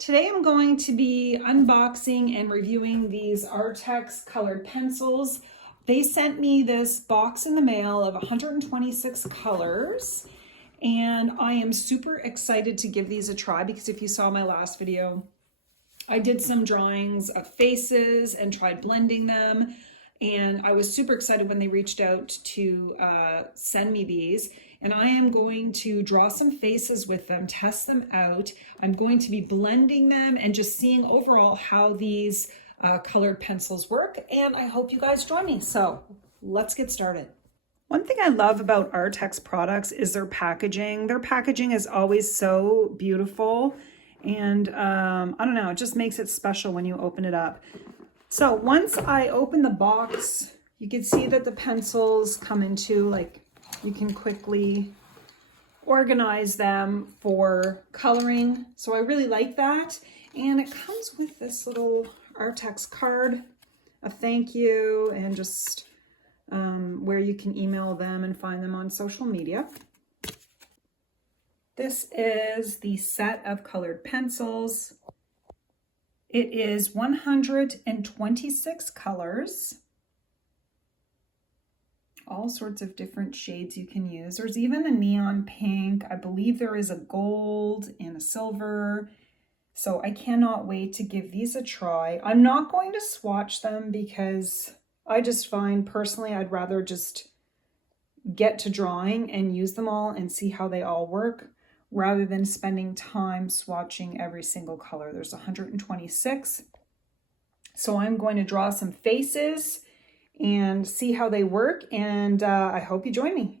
Today I'm going to be unboxing and reviewing these Artex colored pencils. They sent me this box in the mail of 126 colors, and I am super excited to give these a try because if you saw my last video, I did some drawings of faces and tried blending them. And I was super excited when they reached out to send me these. And I am going to draw some faces with them, test them out. I'm going to be blending them and just seeing overall how these colored pencils work. And I hope you guys join me. So let's get started. One thing I love about Artex products is their packaging. Their packaging is always so beautiful. And I don't know, it just makes it special when you open it up. So once I open the box, you can see that the pencils come into, like, you can quickly organize them for coloring. So I really like that. And it comes with this little Artex card, a thank you, and just where you can email them and find them on social media. This is the set of colored pencils. It is 126 colors. All sorts of different shades you can use. There's even a neon pink. I believe there is a gold and a silver. So I cannot wait to give these a try. I'm not going to swatch them because I just find personally I'd rather just get to drawing and use them all and see how they all work, rather than spending time swatching every single color. There's 126. So I'm going to draw some faces and see how they work, and I hope you join me.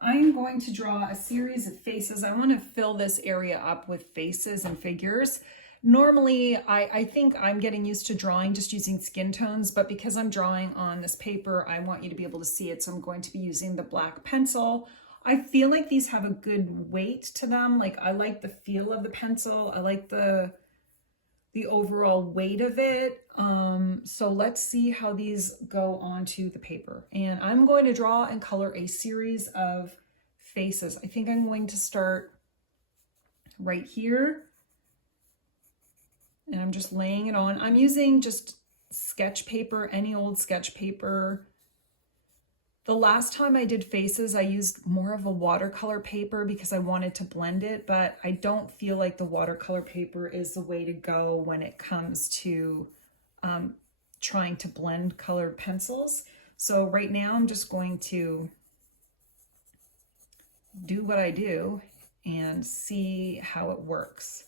I'm going to draw a series of faces. I want to fill this area up with faces and figures. Normally, I think I'm getting used to drawing just using skin tones, but because I'm drawing on this paper, I want you to be able to see it, so I'm going to be using the black pencil. I feel like these have a good weight to them. Like, I like the feel of the pencil. I like the overall weight of it. So let's see how these go onto the paper. And I'm going to draw and color a series of faces. I think I'm going to start right here. And I'm just laying it on. I'm using just sketch paper, any old sketch paper. The last time I did faces, I used more of a watercolor paper because I wanted to blend it, but I don't feel like the watercolor paper is the way to go when it comes to trying to blend colored pencils. So right now I'm just going to do what I do and see how it works.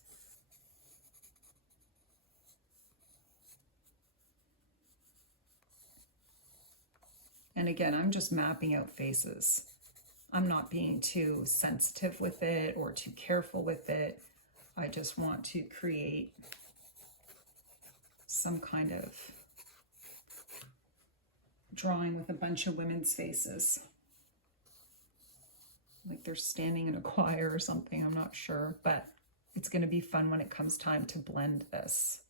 And again, I'm just mapping out faces. I'm not being too sensitive with it or too careful with it. I just want to create some kind of drawing with a bunch of women's faces. Like they're standing in a choir or something, I'm not sure, but it's going to be fun when it comes time to blend this.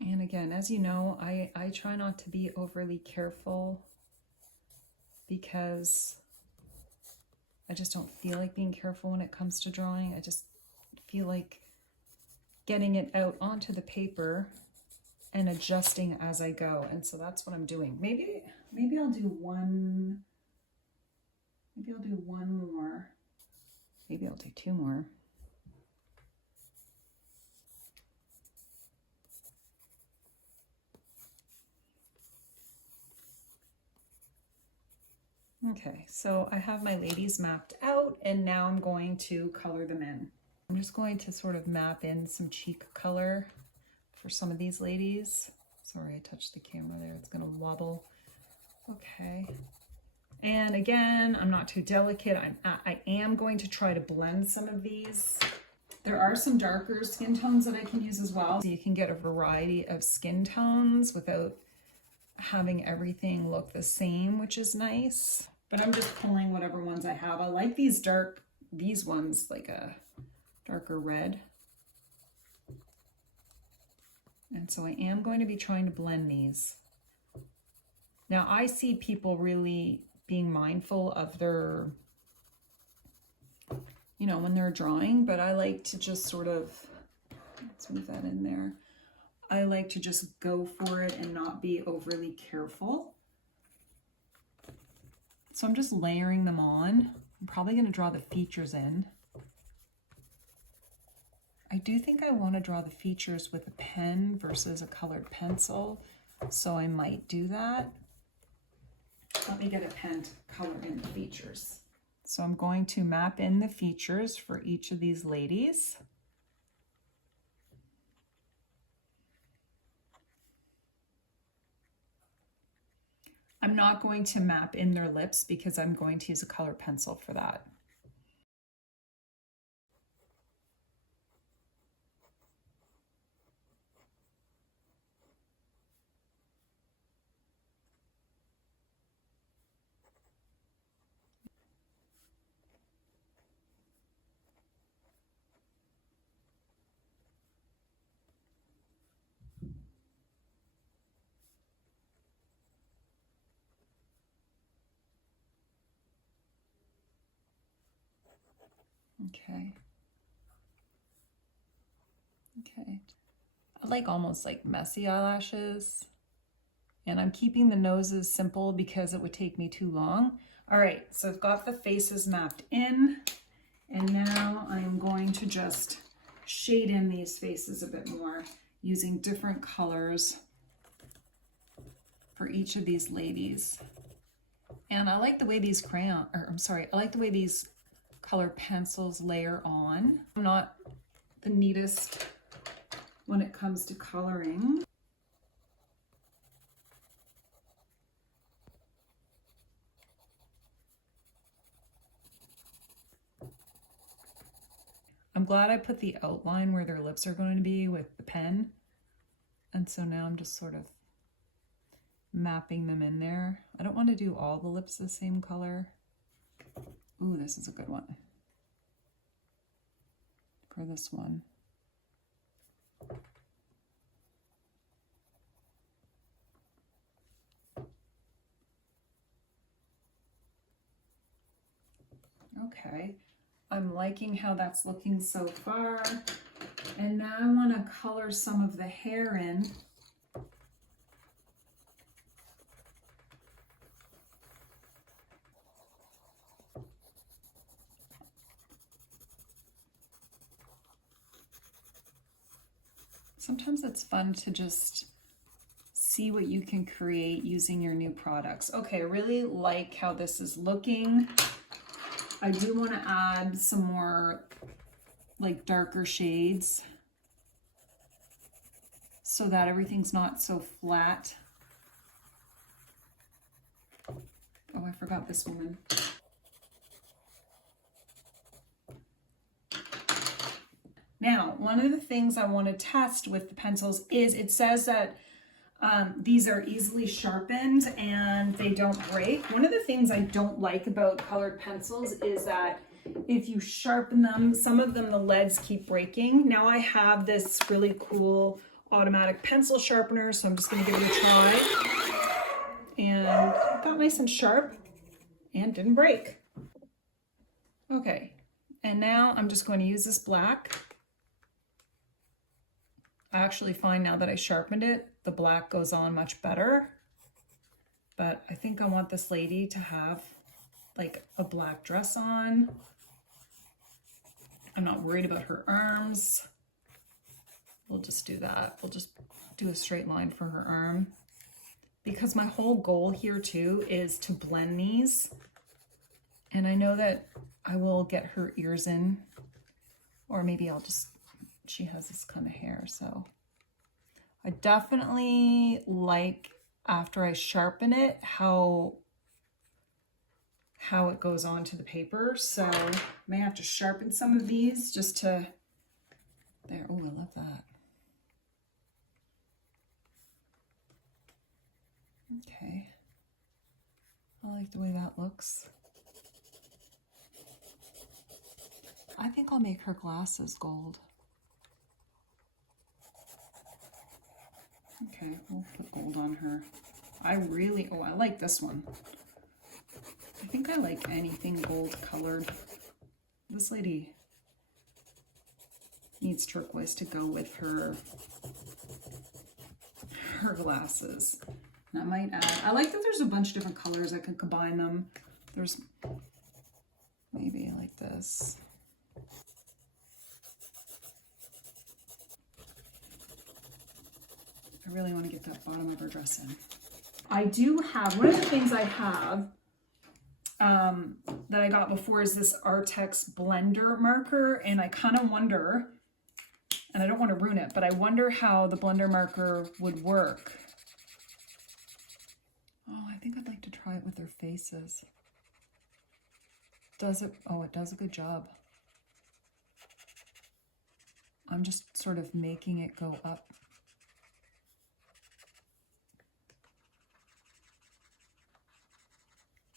And again, as you know, I try not to be overly careful because I just don't feel like being careful when it comes to drawing. I just feel like getting it out onto the paper and adjusting as I go. And so that's what I'm doing. Maybe I'll do one, maybe I'll do one more. Maybe I'll do two more. Okay, so I have my ladies mapped out and now I'm going to color them in. I'm just going to sort of map in some cheek color for some of these ladies. Sorry, I touched the camera there, it's gonna wobble. Okay, and again, I'm not too delicate. I am going to try to blend some of these. There are some darker skin tones that I can use as well. So you can get a variety of skin tones without having everything look the same, which is nice. But I'm just pulling whatever ones I have. I like these ones, like a darker red. And so I am going to be trying to blend these. Now I see people really being mindful of their, you know, when they're drawing, but I like to just sort of, let's move that in there. I like to just go for it and not be overly careful. So I'm just layering them on. I'm probably going to draw the features in. I do think I want to draw the features with a pen versus a colored pencil, so I might do that. Let me get a pen to color in the features. So I'm going to map in the features for each of these ladies. I'm not going to map in their lips because I'm going to use a colored pencil for that. Okay. Okay. I like almost like messy eyelashes. And I'm keeping the noses simple because it would take me too long. All right, so I've got the faces mapped in. And now I'm going to just shade in these faces a bit more using different colors for each of these ladies. And I like the way these I like the way these colored pencils layer on. I'm not the neatest when it comes to coloring. I'm glad I put the outline where their lips are going to be with the pen. And so now I'm just sort of mapping them in there. I don't want to do all the lips the same color. Ooh, this is a good one for this one. Okay, I'm liking how that's looking so far. And now I want to color some of the hair in. Sometimes it's fun to just see what you can create using your new products. Okay, I really like how this is looking. I do want to add some more like darker shades so that everything's not so flat. Oh, I forgot this woman. Now, one of the things I want to test with the pencils is it says that these are easily sharpened and they don't break. One of the things I don't like about colored pencils is that if you sharpen them, some of them, the leads keep breaking. Now I have this really cool automatic pencil sharpener, so I'm just going to give it a try. And it got nice and sharp and didn't break. Okay, and now I'm just going to use this black. I actually find now that I sharpened it, the black goes on much better. But I think I want this lady to have like a black dress on. I'm not worried about her arms. We'll just do that. We'll just do a straight line for her arm. Because my whole goal here too is to blend these. And I know that I will get her ears in, or maybe I'll just, she has this kind of hair, so. I definitely like, after I sharpen it, how it goes onto the paper. So I may have to sharpen some of these just to, there, oh, I love that. Okay. I like the way that looks. I think I'll make her glasses gold. Okay, we'll put gold on her. I like this one. I think I like anything gold colored. This lady needs turquoise to go with her glasses. And I might add, I like that there's a bunch of different colors. I can combine them. There's maybe like this. I really want to get that bottom of her dress in. I do have, one of the things I have that I got before is this Artex blender marker, and I kind of wonder, and I don't want to ruin it, but I wonder how the blender marker would work. Oh, I think I'd like to try it with their faces. Does it? Oh, it does a good job. I'm just sort of making it go up.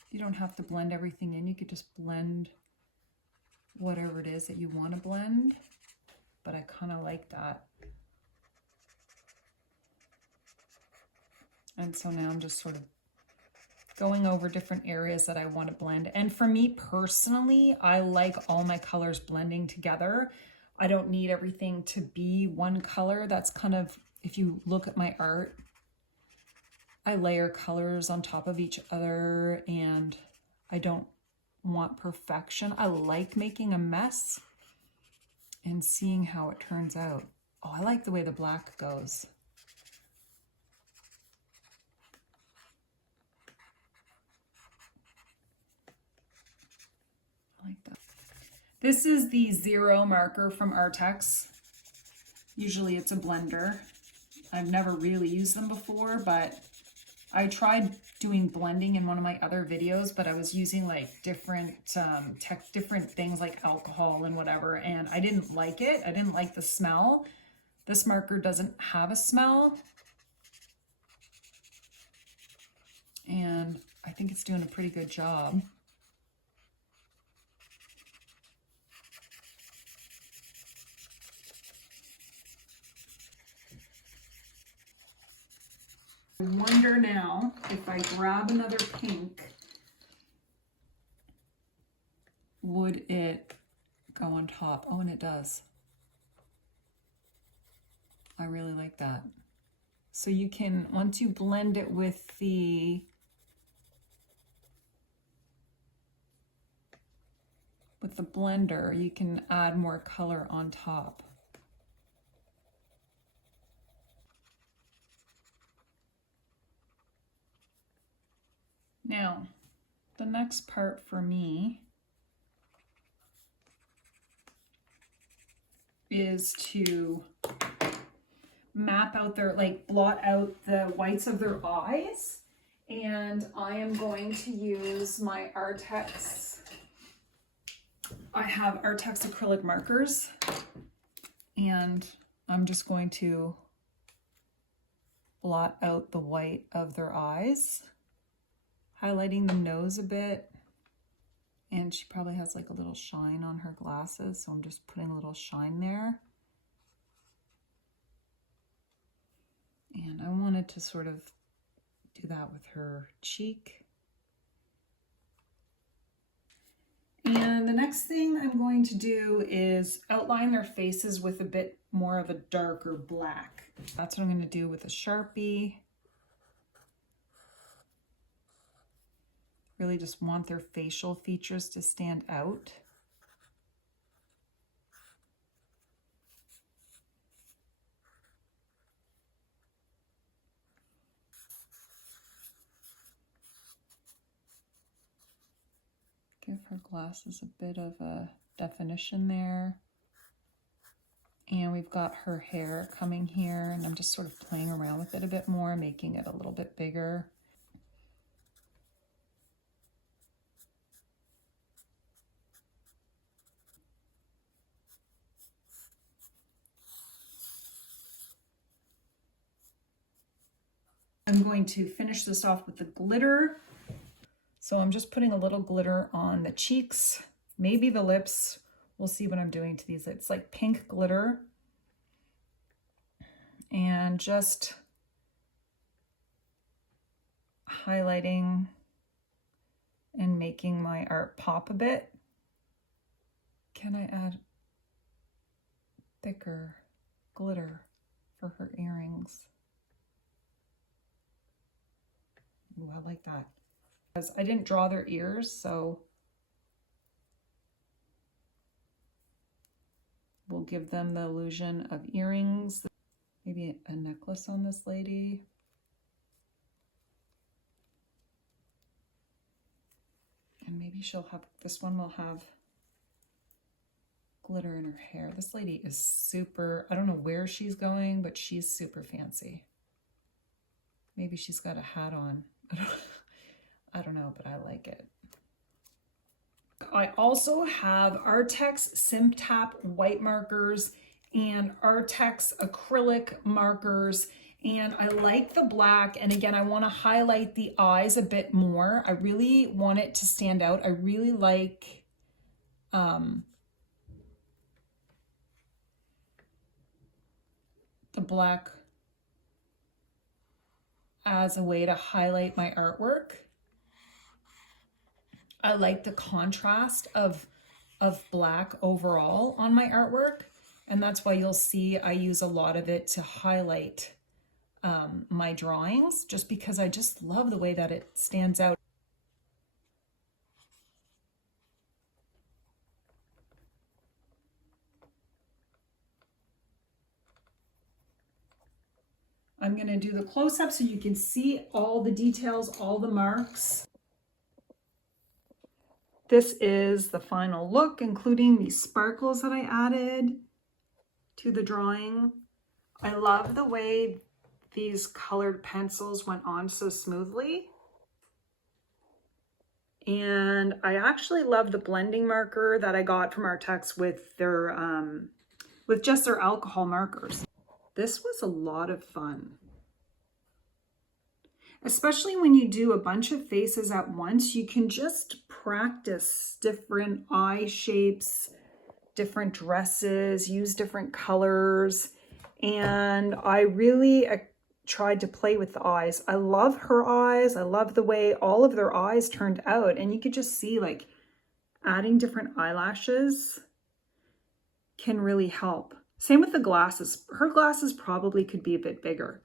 You don't have to blend everything in. You could just blend whatever it is that you want to blend. But I kind of like that. And so now I'm just sort of going over different areas that I want to blend. And for me personally, I like all my colors blending together. I don't need everything to be one color. That's kind of, if you look at my art, I layer colors on top of each other, and I don't want perfection. I like making a mess and seeing how it turns out. Oh, I like the way the black goes. I like that. This is the Zero marker from Artex. Usually it's a blender. I've never really used them before, but I tried doing blending in one of my other videos, but I was using like different different things like alcohol and whatever, and I didn't like it. I didn't like the smell. This marker doesn't have a smell, and I think it's doing a pretty good job. I wonder now if I grab another pink, would it go on top? Oh, and it does. I really like that. So you can, once you blend it with the blender, you can add more color on top. Now, the next part for me is to map out their, like blot out the whites of their eyes. And I am going to use my Artex. I have Artex acrylic markers, and I'm just going to blot out the white of their eyes, highlighting the nose a bit. And she probably has like a little shine on her glasses, so I'm just putting a little shine there. And I wanted to sort of do that with her cheek. And the next thing I'm going to do is outline their faces with a bit more of a darker black. That's what I'm going to do with a Sharpie. Really just want their facial features to stand out. Give her glasses a bit of a definition there. And we've got her hair coming here, and I'm just sort of playing around with it a bit more, making it a little bit bigger. I'm going to finish this off with the glitter. So I'm just putting a little glitter on the cheeks, maybe the lips. We'll see what I'm doing to these. It's like pink glitter. And just highlighting and making my art pop a bit. Can I add thicker glitter for her earrings? Ooh, I like that. Because I didn't draw their ears, so we'll give them the illusion of earrings. Maybe a necklace on this lady. And maybe she'll have, this one will have glitter in her hair. This lady is super, I don't know where she's going, but she's super fancy. Maybe she's got a hat on. I don't know, but I like it. I also have Artex SimTap white markers and Artex acrylic markers, and I like the black. And again, I want to highlight the eyes a bit more. I really want it to stand out. I really like the black as a way to highlight my artwork. I like the contrast of black overall on my artwork, and that's why you'll see I use a lot of it to highlight my drawings, just because I just love the way that it stands out. I'm going to do the close-up so you can see all the details, all the marks. This is the final look, including these sparkles that I added to the drawing. I love the way these colored pencils went on so smoothly. And I actually love the blending marker that I got from Artex with their, with just their alcohol markers. This was a lot of fun. Especially when you do a bunch of faces at once, you can just practice different eye shapes, different dresses, use different colors. And I really tried to play with the eyes. I love her eyes. I love the way all of their eyes turned out. And you could just see like adding different eyelashes can really help. Same with the glasses. Her glasses probably could be a bit bigger.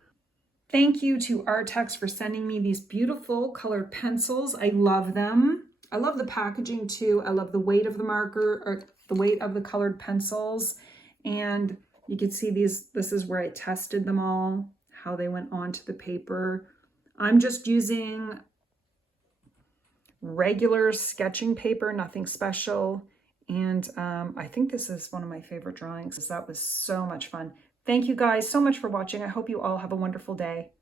Thank you to Artex for sending me these beautiful colored pencils. I love them. I love the packaging too. I love the weight of the marker, or the weight of the colored pencils. And you can see these, this is where I tested them all, how they went onto the paper. I'm just using regular sketching paper, nothing special. And I think this is one of my favorite drawings. That was so much fun. Thank you guys so much for watching. I hope you all have a wonderful day.